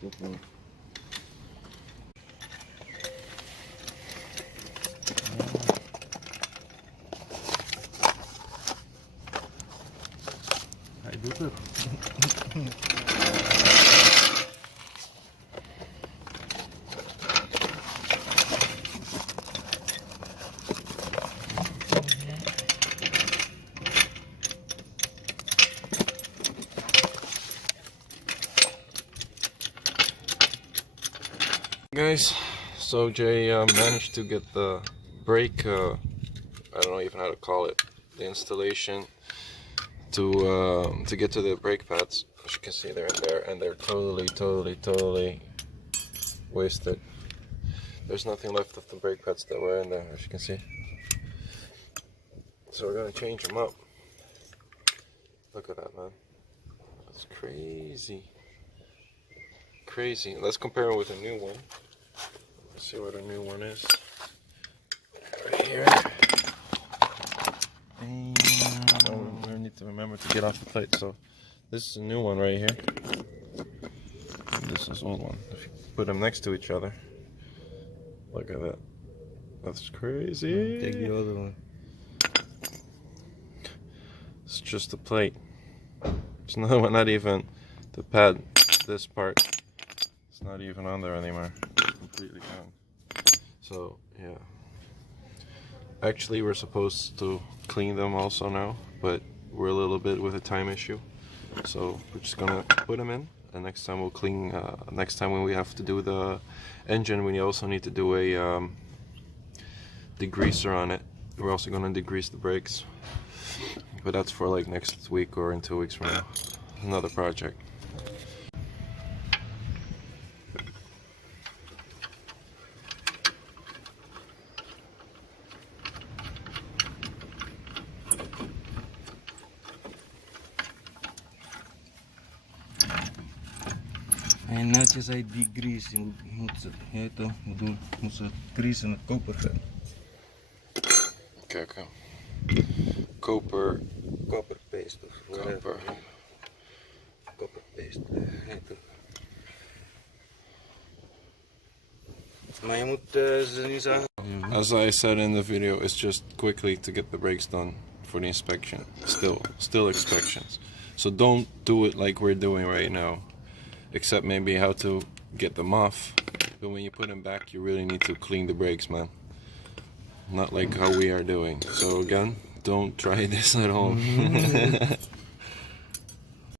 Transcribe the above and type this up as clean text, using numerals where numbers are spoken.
Hij doet het. Guys, so Jay managed to get the brake, I don't know even how to call it, the installation to get to the brake pads. As you can see, they're in there, and they're totally wasted. There's nothing left of the brake pads that were in there, as you can see. So we're gonna change them up. Look at that, man. That's crazy. Crazy. Let's compare it with a new one. Let's see what a new one is. Right here. I need to remember to get off the plate. So this is a new one right here. And this is old one. If you put them next to each other, look at that. That's crazy. Take the other one. It's just a plate. It's not even the pad. This part. It's not even on there anymore. It's completely gone. So yeah. Actually, we're supposed to clean them also now, but we're a little bit with a time issue. So we're just gonna put them in, and next time we'll clean. Next time when we have to do the engine, we also need to do a degreaser on it. We're also gonna degrease the brakes, but that's for like next week or in 2 weeks from now. Another project. En netjes hij die grease, je moet ze grease met koper gaan. Oké. Koper. Copper paste of Koper. Copper paste. Maar je moet ze nu zeggen. As I said in the video, it's just quickly to get the brakes done for the inspection. Still inspections. So don't do it like we're doing right now. Except maybe how to get them off. But when you put them back, you really need to clean the brakes, man. Not like how we are doing. So again, don't try this at home.